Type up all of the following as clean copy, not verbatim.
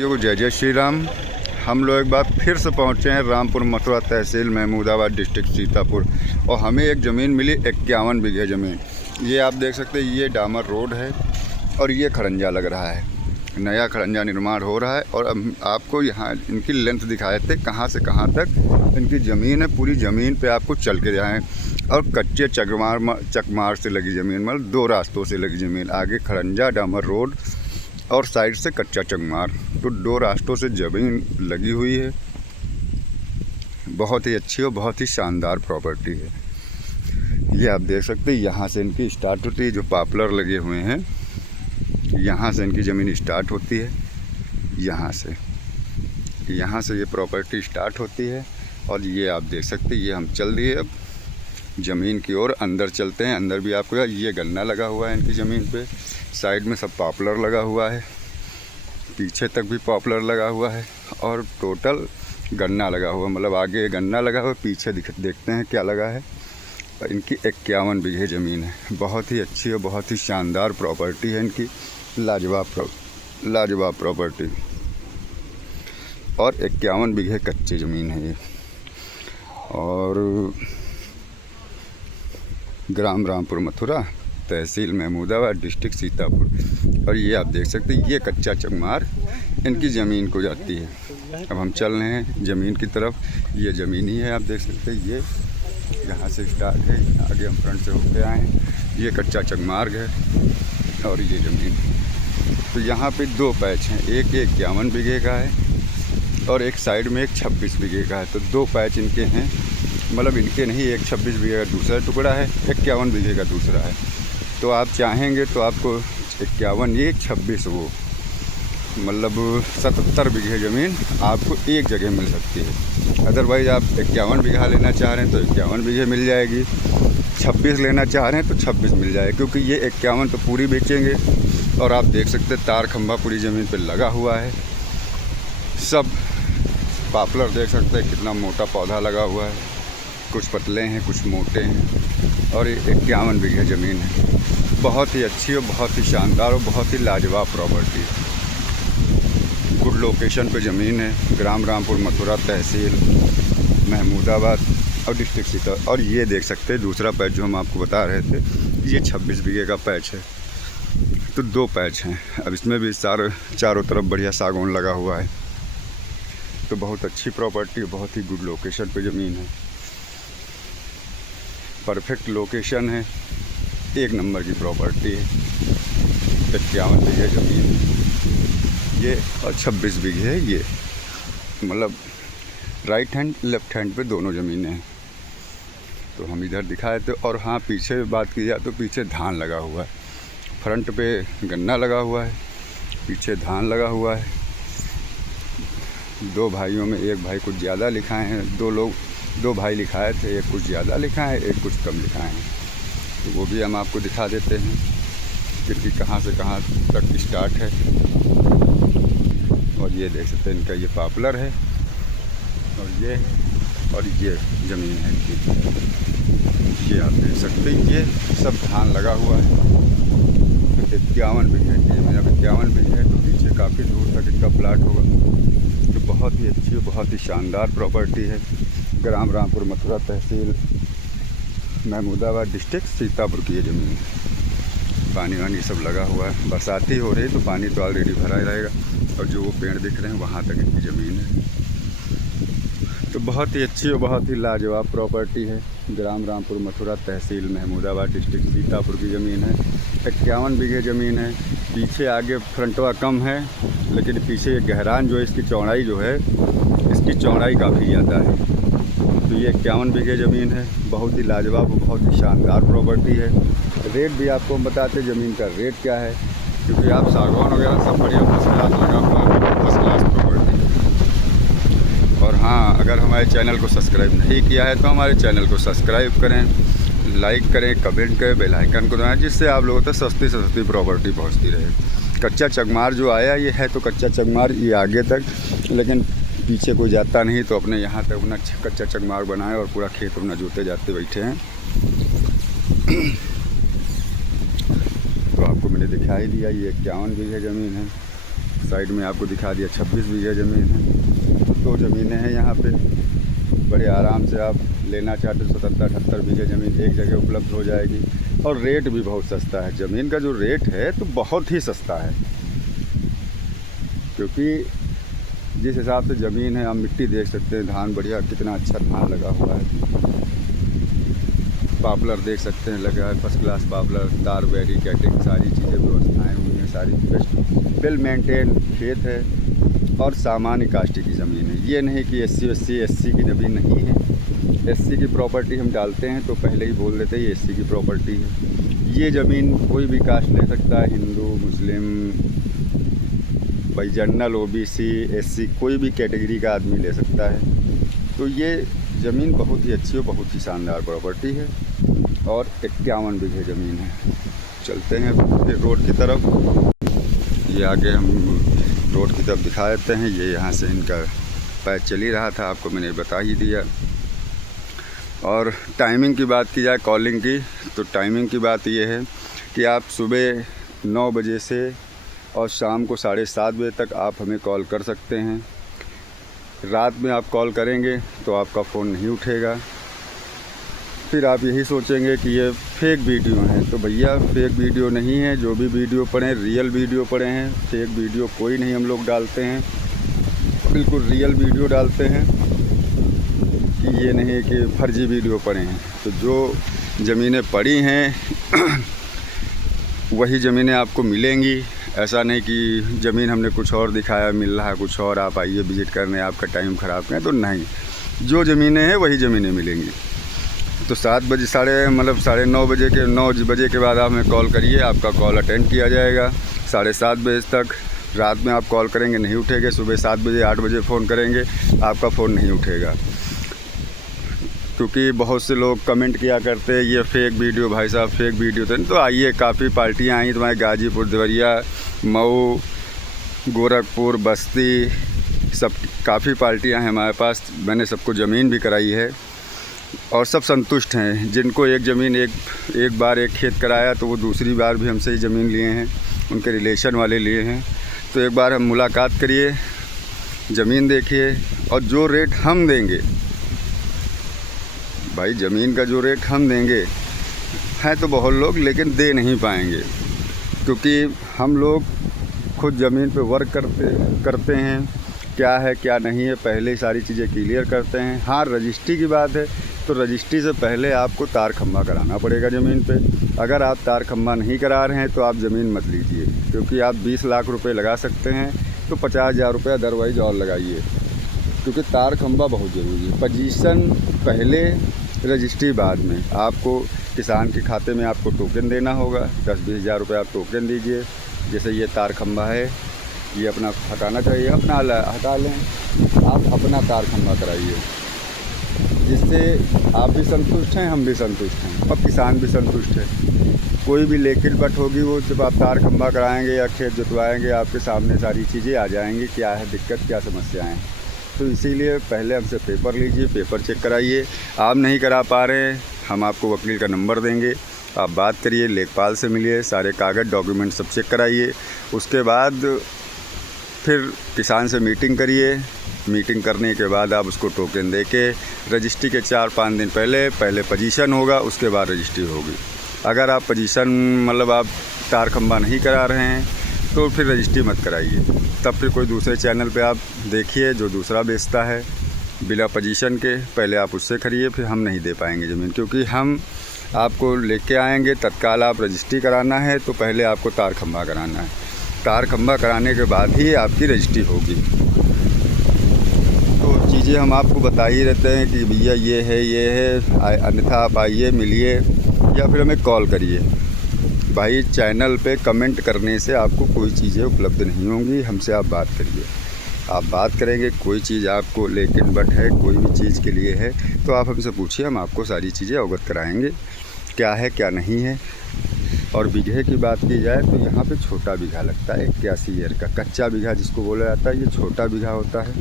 जय जय श्री राम। हम लोग एक बार फिर से पहुँचे हैं रामपुर मथुरा तहसील महमूदाबाद डिस्ट्रिक्ट सीतापुर, और हमें एक ज़मीन मिली 51 बीघे ज़मीन। ये आप देख सकते हैं, ये डामर रोड है और ये खड़ंजा लग रहा है, नया खड़ंजा निर्माण हो रहा है। और अब आपको यहाँ इनकी लेंथ दिखाए थे कहाँ से कहाँ तक इनकी ज़मीन है। पूरी ज़मीन पे आपको चल के जाएँ, और कच्चे चकमार से लगी ज़मीन, मतलब 2 रास्तों से लगी ज़मीन। आगे खड़ंजा डामर रोड और साइड से कच्चा चकमार, तो 2 रास्तों से ज़मीन लगी हुई है। बहुत ही अच्छी और बहुत ही शानदार प्रॉपर्टी है। ये आप देख सकते हैं, यहाँ से इनकी स्टार्ट होती है। जो पॉपुलर लगे हुए हैं, यहाँ से इनकी ज़मीन स्टार्ट होती है। यहाँ से ये प्रॉपर्टी स्टार्ट होती है। और ये आप देख सकते हैं, ये हम चल दिए अब ज़मीन की ओर। अंदर चलते हैं। अंदर भी आपको ये गन्ना लगा हुआ है इनकी ज़मीन पे। साइड में सब पॉपुलर लगा हुआ है, पीछे तक भी पॉपुलर लगा हुआ है, और टोटल गन्ना लगा हुआ, मतलब आगे गन्ना लगा हुआ, पीछे देखते हैं क्या लगा है। इनकी 51 बीघे ज़मीन है। बहुत ही अच्छी और बहुत ही शानदार प्रॉपर्टी है इनकी, लाजवाब प्रॉपर्टी। और 51 बीघे कच्ची ज़मीन है ये, और ग्राम रामपुर मथुरा, तहसील महमूदाबाद, डिस्ट्रिक्ट सीतापुर। और ये आप देख सकते हैं, ये कच्चा चकमार इनकी ज़मीन को जाती है। अब हम चल रहे हैं ज़मीन की तरफ। ये ज़मीन ही है, आप देख सकते हैं। ये यहाँ से स्टार्ट है, आगे हम फ्रंट से होते आए हैं। ये कच्चा चकमार्ग है और ये ज़मीन। तो यहाँ पे 2 पैच हैं, एक 51 बीघे का है और एक साइड में एक 26 बीघे का है। तो 2 पैच इनके हैं, मतलब इनके नहीं, एक 26 बीघे का दूसरा टुकड़ा है, 51 बीघे का दूसरा है। तो आप चाहेंगे तो आपको 51 ये 26 वो, मतलब 77 बीघे ज़मीन आपको एक जगह मिल सकती है। अदरवाइज़ आप 51 बीघा लेना चाह रहे हैं तो 51 बीघे मिल जाएगी, 26 लेना चाह रहे हैं तो 26 मिल जाएगी। क्योंकि ये 51 तो पूरी बेचेंगे। और आप देख सकते हैं, तार खंभा पूरी ज़मीन पर लगा हुआ है। सब पॉपुलर देख सकते हैं, कितना मोटा पौधा लगा हुआ है। कुछ पतले हैं, कुछ मोटे हैं। और ये 51 बीघे ज़मीन है। बहुत ही अच्छी और बहुत ही शानदार और बहुत ही लाजवाब प्रॉपर्टी है। गुड लोकेशन पे ज़मीन है। ग्राम रामपुर मथुरा, तहसील महमूदाबाद और डिस्ट्रिक्ट सीतापुर। और ये देख सकते हैं दूसरा पैच जो हम आपको बता रहे थे, ये 26 बीघे का पैच है। तो 2 पैच हैं। अब इसमें भी चारों तरफ बढ़िया सागौन लगा हुआ है। तो बहुत अच्छी प्रॉपर्टी, बहुत ही गुड लोकेशन पे ज़मीन है। परफेक्ट लोकेशन है, 1 नंबर की प्रॉपर्टी है। 51 बीघे ज़मीन ये और 26 बीघे है ये, मतलब राइट हैंड लेफ्ट हैंड पे दोनों ज़मीनें हैं। तो हम इधर दिखाए थे। और हाँ, पीछे बात की जाए तो पीछे धान लगा हुआ है। फ्रंट पे गन्ना लगा हुआ है, पीछे धान लगा हुआ है। 2 भाइयों में एक भाई कुछ ज़्यादा लिखाए हैं, 2 भाई लिखाए थे, एक कुछ ज़्यादा लिखा है, एक कुछ कम लिखाए हैं। तो वो भी हम आपको दिखा देते हैं कि कहाँ से कहाँ तक स्टार्ट है। और ये देख सकते हैं, इनका ये पॉपुलर है और ये है, और ये ज़मीन है इनकी। ये आप देख सकते हैं, ये सब धान लगा हुआ है। तो 51 बीघे की ज़मीन, अब 51 बीघे है, तो पीछे काफ़ी दूर तक इनका प्लाट होगा। तो बहुत ही अच्छी और बहुत ही शानदार प्रॉपर्टी है। ग्राम रामपुर मथुरा, तहसील महमूदाबाद, डिस्ट्रिक्ट सीतापुर की ये ज़मीन है। पानी वानी सब लगा हुआ है। बरसाती हो रही है तो पानी तो ऑलरेडी भरा ही रहेगा। और जो वो पेड़ दिख रहे हैं, वहाँ तक इनकी ज़मीन है। तो बहुत ही अच्छी और बहुत ही लाजवाब प्रॉपर्टी है। ग्राम रामपुर मथुरा, तहसील महमूदाबाद, डिस्ट्रिक्ट सीतापुर की ज़मीन है। 51 बीघे ज़मीन है। पीछे आगे फ्रंटवा कम है, लेकिन पीछे ये गहरान जो है, इसकी चौड़ाई जो है, इसकी चौड़ाई काफ़ी ज़्यादा है। तो ये 51 बीघे ज़मीन है। बहुत ही लाजवाब और बहुत ही शानदार प्रॉपर्टी है। रेट भी आपको हम बताते ज़मीन का रेट क्या है, क्योंकि आप सागवान वगैरह सब बढ़िया फर्स्ट क्लास लगा हुआ है, फर्स्ट क्लास प्रॉपर्टी। और हाँ, अगर हमारे चैनल को सब्सक्राइब नहीं किया है तो हमारे चैनल को सब्सक्राइब करें, लाइक करें, कमेंट करें, बेल आइकन को दबाएं, जिससे आप लोगों तक सस्ती से सस्ती प्रॉपर्टी पहुँचती रहे। कच्चा चकमार जो आया ये है, तो कच्चा चकमार ये आगे तक, लेकिन पीछे कोई जाता नहीं। तो अपने यहाँ तक अपना कच्चा चकमार बनाए और पूरा खेत अपना जोते जाते बैठे हैं। तो आपको मैंने दिखाई दिया, ये 51 बीघे ज़मीन है। साइड में आपको दिखा दिया 26 बीघे ज़मीन है। 2 ज़मीनें हैं यहाँ पे, बड़े आराम से आप लेना चाहते 77-78 बीघे ज़मीन एक जगह उपलब्ध हो जाएगी। और रेट भी बहुत सस्ता है, ज़मीन का जो रेट है तो बहुत ही सस्ता है, क्योंकि जिस हिसाब से ज़मीन है, आप मिट्टी देख सकते हैं, धान बढ़िया कितना अच्छा धान लगा हुआ है, पॉपुलर देख सकते हैं लगा है, फर्स्ट क्लास पॉपुलर, दार बेरी कैटिंग सारी चीज़ें व्यवस्थाएँ हुई हैं, सारी बेस्ट वेल मेंटेन खेत है और सामान्य काष्ठी की ज़मीन है। ये नहीं कि एससी की ज़मीन नहीं है। एससी की प्रॉपर्टी हम डालते हैं तो पहले ही बोल देते हैं ये एससी की प्रॉपर्टी है। ये ज़मीन कोई भी कास्ट ले सकता है, हिंदू, मुस्लिम, भाई जनरल, ओबीसी, एससी, कोई भी कैटेगरी का आदमी ले सकता है। तो ये ज़मीन बहुत ही अच्छी और बहुत ही शानदार प्रॉपर्टी है और 51 बीघे ज़मीन है। चलते हैं फिर रोड की तरफ। ये आगे हम रोड की तरफ दिखा देते हैं। ये यहाँ से इनका पैच चल ही रहा था, आपको मैंने बता ही दिया। और टाइमिंग की बात की जाए कॉलिंग की, तो टाइमिंग की बात ये है कि आप सुबह 9 बजे से और शाम को 7:30 बजे तक आप हमें कॉल कर सकते हैं। रात में आप कॉल करेंगे तो आपका फ़ोन नहीं उठेगा, फिर आप यही सोचेंगे कि ये फेक वीडियो हैं। तो भैया फेक वीडियो नहीं है, जो भी वीडियो पड़े रियल वीडियो पड़े हैं। फेक वीडियो कोई नहीं हम लोग डालते हैं, बिल्कुल रियल वीडियो डालते हैं, कि ये नहीं कि फर्जी वीडियो पड़े हैं। तो जो ज़मीनें पड़ी हैं वही ज़मीनें आपको मिलेंगी। ऐसा नहीं कि ज़मीन हमने कुछ और दिखाया, मिल रहा है कुछ और, आप आइए विज़िट करने, आपका टाइम ख़राब करें, तो नहीं, जो ज़मीनें हैं वही ज़मीनें मिलेंगी। तो 7 बजे 9:30 बजे के 9 बजे के बाद आप हमें कॉल करिए, आपका कॉल अटेंड किया जाएगा 7:30 बजे तक। रात में आप कॉल करेंगे नहीं उठेगा, सुबह 7 बजे 8 बजे फ़ोन करेंगे आपका फ़ोन नहीं उठेगा, क्योंकि बहुत से लोग कमेंट किया करते हैं ये फेक वीडियो, भाई साहब फेक वीडियो। तो आइए, काफ़ी पार्टियां आई तुम्हारे गाजीपुर, देवरिया, मऊ, गोरखपुर, बस्ती, सब काफ़ी पार्टियां हैं हमारे पास। मैंने सबको ज़मीन भी कराई है और सब संतुष्ट हैं। जिनको एक ज़मीन एक बार एक खेत कराया तो वो दूसरी बार भी हमसे ही ज़मीन लिए हैं, उनके रिलेशन वाले लिए हैं। तो एक बार हम मुलाकात करिए, ज़मीन देखिए, और जो रेट हम देंगे, भाई ज़मीन का जो रेट हम देंगे हैं तो बहुत लोग लेकिन दे नहीं पाएंगे, क्योंकि हम लोग खुद ज़मीन पे वर्क करते हैं, क्या है क्या नहीं है पहले ही सारी चीज़ें क्लियर करते हैं। हाँ, रजिस्ट्री की बात है तो रजिस्ट्री से पहले आपको तार खंबा कराना पड़ेगा ज़मीन पे। अगर आप तार खंबा नहीं करा रहे हैं तो आप ज़मीन मत लीजिए, क्योंकि आप 20 लाख रुपए लगा सकते हैं तो 50,000 रुपये अदरवाइज और लगाइए, क्योंकि तार खंबा बहुत ज़रूरी है। पोजीशन पहले, रजिस्ट्री बाद में। आपको किसान के खाते में आपको टोकन देना होगा, 10-20 हज़ार रुपये आप टोकन दीजिए। जैसे ये तार खंबा है, ये अपना हटाना चाहिए, अपना हटा लें, आप अपना तार खंबा कराइए, जिससे आप भी संतुष्ट हैं, हम भी संतुष्ट हैं और किसान भी संतुष्ट है। कोई भी लेकिन बट होगी, वो जब आप तार खंबा कराएंगे या खेत जुतवाएंगे आपके सामने सारी चीज़ें आ जाएंगी, क्या है दिक्कत, क्या समस्याएँ हैं। तो इसीलिए पहले हमसे पेपर लीजिए, पेपर चेक कराइए। आप नहीं करा पा रहे हैं, हम आपको वकील का नंबर देंगे, आप बात करिए, लेखपाल से मिलिए, सारे कागज़ डॉक्यूमेंट सब चेक कराइए। उसके बाद फिर किसान से मीटिंग करिए। मीटिंग करने के बाद आप उसको टोकन दे के, रजिस्ट्री के 4-5 दिन पहले पोजीशन होगा, उसके बाद रजिस्ट्री होगी। अगर आप पोजीशन आप तार खंबा नहीं करा रहे हैं तो फिर रजिस्ट्री मत कराइए। तब फिर कोई दूसरे चैनल पे आप देखिए जो दूसरा बेचता है बिना पोजीशन के, पहले आप उससे खरीदिए, फिर हम नहीं दे पाएंगे ज़मीन, क्योंकि हम आपको लेके आएंगे तत्काल। आप रजिस्ट्री कराना है तो पहले आपको तार खंबा कराना है, तार खंबा कराने के बाद ही आपकी रजिस्ट्री होगी। तो चीज़ें हम आपको बता ही रहते हैं कि भैया ये है, अन्यथा आप आइए, मिलिए या फिर हमें कॉल करिए। भाई चैनल पे कमेंट करने से आपको कोई चीज़ें उपलब्ध नहीं होंगी, हमसे आप बात करिए। आप बात करेंगे, कोई चीज़ आपको लेकिन बट है, कोई भी चीज़ के लिए है तो आप हमसे पूछिए, हम आपको सारी चीज़ें अवगत कराएंगे, क्या है क्या नहीं है। और बीघे की बात की जाए तो यहाँ पे छोटा बीघा लगता है, 81 ईयर का कच्चा बीघा जिसको बोला जाता है, ये छोटा बीघा होता है।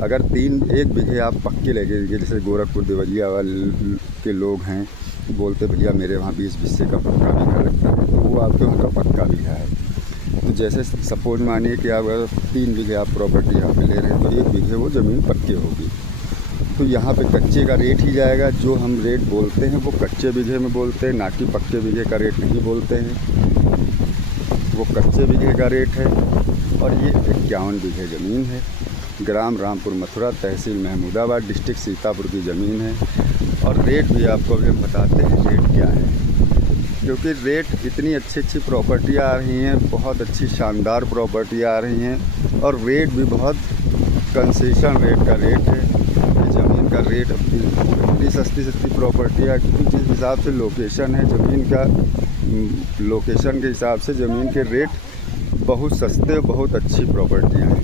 अगर 1 बीघे आप पक्के लेंगे, जैसे गोरखपुर देवरिया वाले के लोग हैं, बोलते भैया मेरे वहाँ 20 बीघे का पक्का बीघा लगता है, तो वो आपके वहाँ का पक्का बीघा है। तो जैसे सपोज मानिए कि आप अगर 3 बीघे आप प्रॉपर्टी यहाँ पे ले रहे हैं तो 1 बीघे वो ज़मीन पक्की होगी। तो यहाँ पे कच्चे का रेट ही जाएगा। जो हम रेट बोलते हैं वो कच्चे बीघे में बोलते हैं, ना कि पक्के बीघे का रेट नहीं बोलते हैं। वो कच्चे बीघे का रेट है। और ये 51 बीघे ज़मीन है। ग्राम रामपुर मथुरा, तहसील महमूदाबाद, डिस्ट्रिक्ट सीतापुर की ज़मीन है। और रेट भी आपको अभी हम बताते हैं रेट क्या है, क्योंकि रेट इतनी अच्छी प्रॉपर्टी आ रही हैं, बहुत अच्छी शानदार प्रॉपर्टी आ रही हैं। और रेट भी बहुत कंसेशन रेट का रेट है। ज़मीन का रेट इतनी सस्ती प्रॉपर्टी है, क्योंकि जिस हिसाब से लोकेशन है ज़मीन का, लोकेशन के हिसाब से ज़मीन के रेट बहुत सस्ते, बहुत अच्छी प्रॉपर्टियाँ हैं।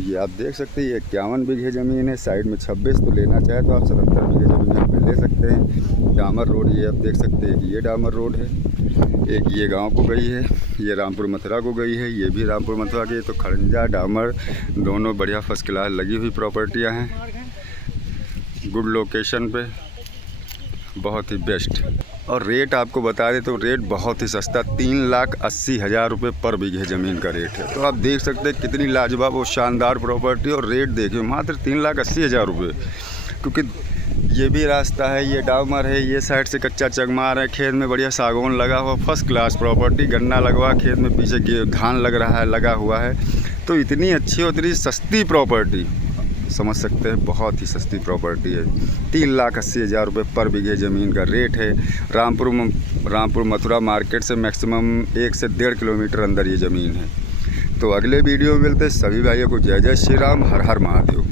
ये आप देख सकते हैं, ये 51 बीघे ज़मीन है। साइड में 26, तो लेना चाहे तो आप 77 बीघे ज़मीन यहाँ पे ले सकते हैं। डामर रोड ये आप देख सकते हैं कि ये डामर रोड है। एक ये गांव को गई है, ये रामपुर मथुरा को गई है, ये भी रामपुर मथुरा की। तो खड़ंजा डामर दोनों बढ़िया फर्स्ट क्लास लगी हुई प्रॉपर्टियाँ हैं, गुड लोकेशन पे, बहुत ही बेस्ट। और रेट आपको बता दें तो रेट बहुत ही सस्ता, 3,80,000 रुपये पर बीघे ज़मीन का रेट है। तो आप देख सकते हैं कितनी लाजवाब और शानदार प्रॉपर्टी। और रेट देखिए मात्र 3,80,000 रुपये, क्योंकि ये भी रास्ता है, ये डामर है, ये साइड से कच्चा चगमार है, खेत में बढ़िया सागौन लगा हुआ, फर्स्ट क्लास प्रॉपर्टी। गन्ना लगा, खेत में पीछे धान लगा हुआ है। तो इतनी अच्छी और इतनी सस्ती प्रॉपर्टी, समझ सकते हैं, बहुत ही सस्ती प्रॉपर्टी है। 3,80,000 रुपये पर बीघे ज़मीन का रेट है। रामपुर मथुरा मार्केट से मैक्सिमम 1 से 1.5 किलोमीटर अंदर ये ज़मीन है। तो अगले वीडियो में मिलते हैं। सभी भाइयों को जय जय श्री राम, हर हर महादेव।